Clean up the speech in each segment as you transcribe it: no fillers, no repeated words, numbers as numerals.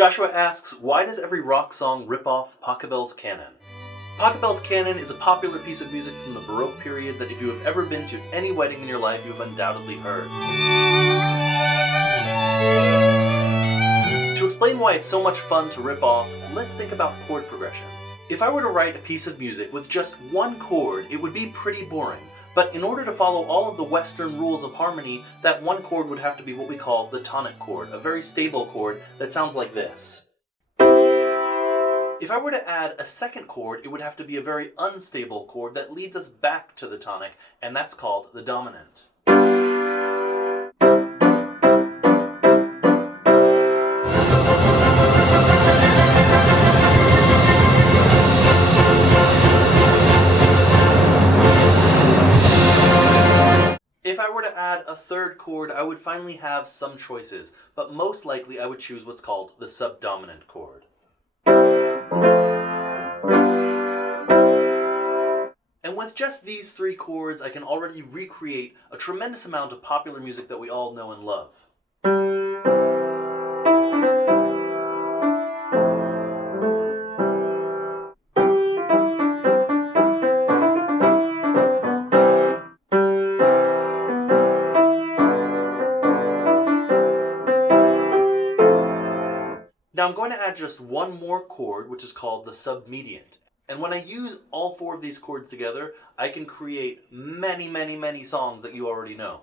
Joshua asks, why does every rock song rip off Pachelbel's Canon? Pachelbel's Canon is a popular piece of music from the Baroque period that if you have ever been to any wedding in your life, you have undoubtedly heard. To explain why it's so much fun to rip off, let's think about chord progressions. If I were to write a piece of music with just one chord, it would be pretty boring. But in order to follow all of the Western rules of harmony, that one chord would have to be what we call the tonic chord, a very stable chord that sounds like this. If I were to add a second chord, it would have to be a very unstable chord that leads us back to the tonic, and that's called the dominant. If I were to add a third chord, I would finally have some choices, but most likely I would choose what's called the subdominant chord. And with just these three chords, I can already recreate a tremendous amount of popular music that we all know and love. Now I'm going to add just one more chord, which is called the submediant. And when I use all four of these chords together, I can create many songs that you already know.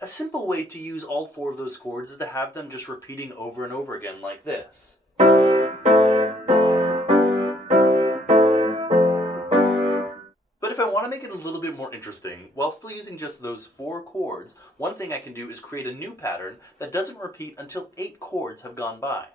A simple way to use all four of those chords is to have them just repeating over and over again like this. But if I want to make it a little bit more interesting, while still using just those four chords, one thing I can do is create a new pattern that doesn't repeat until 8 chords have gone by.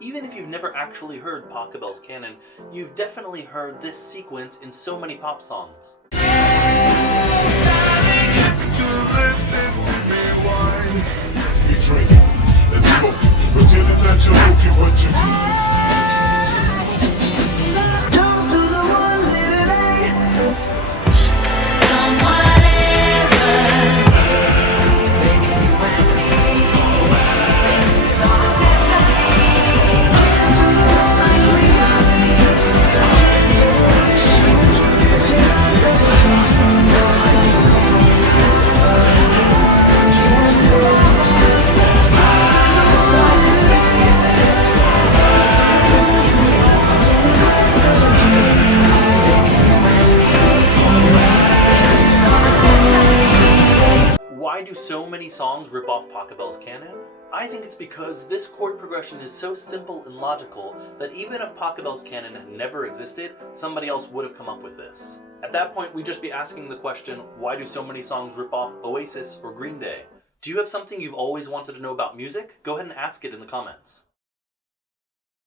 Even if you've never actually heard Pachelbel's Canon, you've definitely heard this sequence in so many pop songs. Why do so many songs rip off Pachelbel's Canon? I think it's because this chord progression is so simple and logical that even if Pachelbel's Canon had never existed, somebody else would have come up with this. At that point, we'd just be asking the question, why do so many songs rip off Oasis or Green Day? Do you have something you've always wanted to know about music? Go ahead and ask it in the comments.